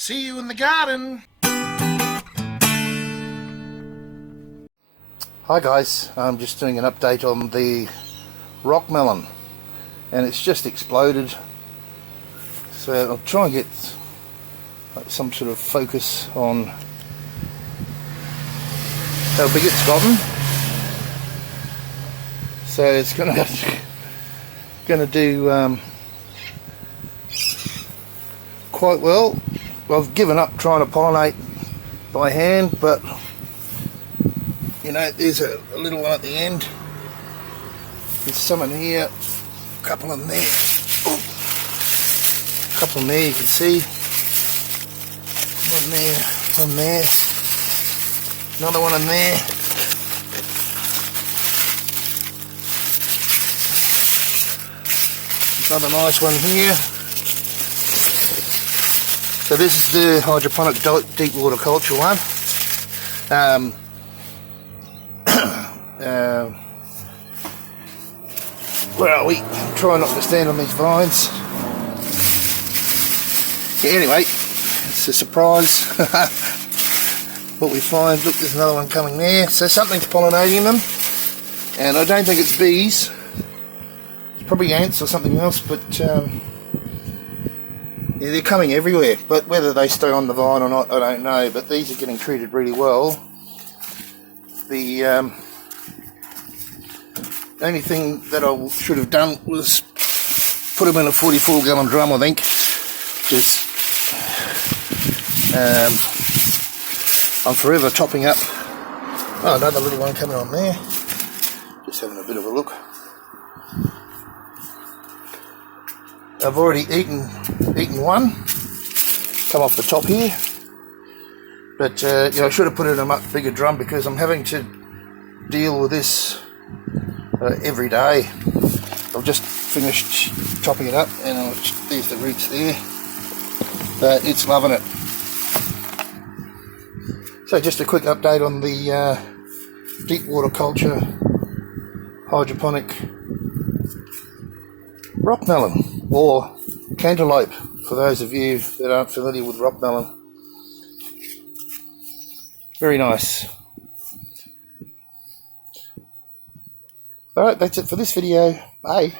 See you in the garden. Hi guys, I'm just doing an update on the rock melon, and it's just exploded. So I'll try and get some sort of focus on how big it's gotten. So it's gonna do quite well. I've given up trying to pollinate by hand, but you know, there's a little one at the end. There's some in here, a couple in there. Oh, a couple in there, you can see. One there, one there. Another one in there. Another nice one here. So this is the hydroponic deep water culture one. Where are we? Try not to stand on these vines. Yeah, anyway, it's a surprise what we find. Look, there's another one coming there. So something's pollinating them, and I don't think it's bees. It's probably ants or something else, but yeah, they're coming everywhere. But whether they stay on the vine or not, I don't know. But these are getting treated really well. The only thing that I should have done was put them in a 44 gallon drum, I think. Just I'm forever topping up. Oh, another little one coming on there. Just having a bit of a look. I've already eaten one. Come off the top here. But you know, I should have put it in a much bigger drum because I'm having to deal with this every day. I've just finished chopping it up, and there's the roots there. But it's loving it. So just a quick update on the deep water culture hydroponic rock melon, or cantaloupe for those of you that aren't familiar with rock melon. Very nice. Alright, that's it for this video. Bye.